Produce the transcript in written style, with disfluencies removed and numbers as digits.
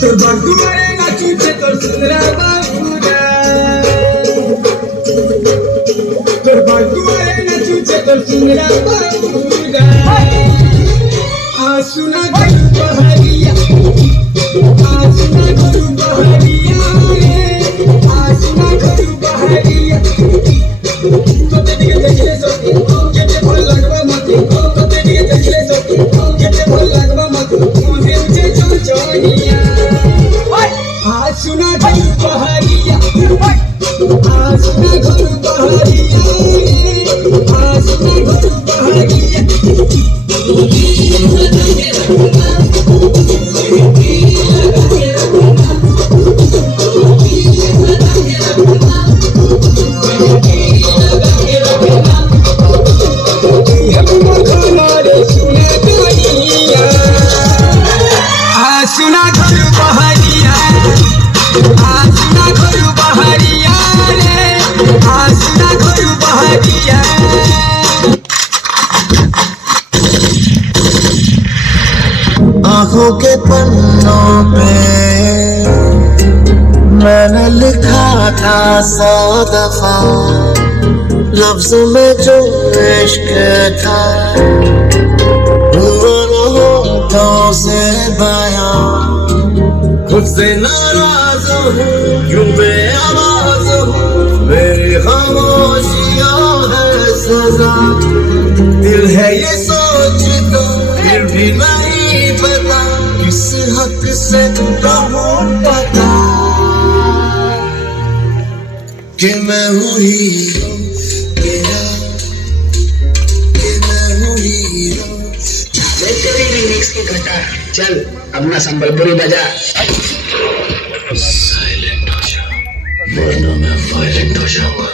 তোর বন্ধুরে নাচুছে তোর সুন্দরা বাবুরা, তোর বন্ধুরে নাচুছে তোর সুন্দরা বাবুরা। আসুনা গরু বহরিয়া, আসুনা গরু বহরিয়া রে, আসুনা গরু বহরিয়া। তোতে দিকে দেখলে সত্যি কেটে ভালো লাগবে মতে, তোতে দিকে দেখলে সত্যি কেটে ভালো লাগবে মতে, মনে উঠে চঞ্চলিয়া। আসুনা গরু বহরিয়া, আসুনা গরু বহরিয়া রে, আসুনা গরু বহরিয়া। আসুনা গরু বহরিয়া, আসুনা গরু বহরিয়া রে, আসুনা গরু বহরিয়া। आंखों के पन्नों पे मैंने लिखा था 100 दफा, लफ्ज में जो इश्क था हुआ न होठों से बयां। खुद से नाराज हूँ क्यों बेआवाज हूँ, मेरी खामोशियाँ है सजा। दिल है ये सोचता फिर भी नहीं पता, किस हक से कहूँ पता कि मैं हूँ हीरो तेरा, कि मैं हूँ हीरो। तेरी रिमिक्स की घटा, चल अपना संबलपुरी बजा। साइलेंट हो जाओ वरना मैं वायलेंट हो जाऊंगा।